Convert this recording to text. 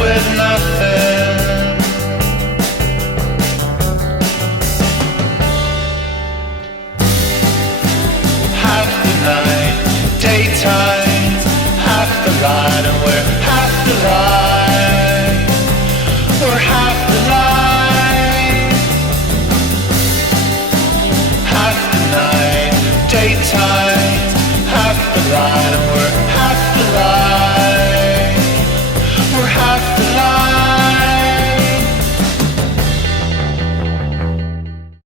with nothing. Half the night, daytime, half the light, and we're half the light. We're half the light. Half the night, daytime, half the light, and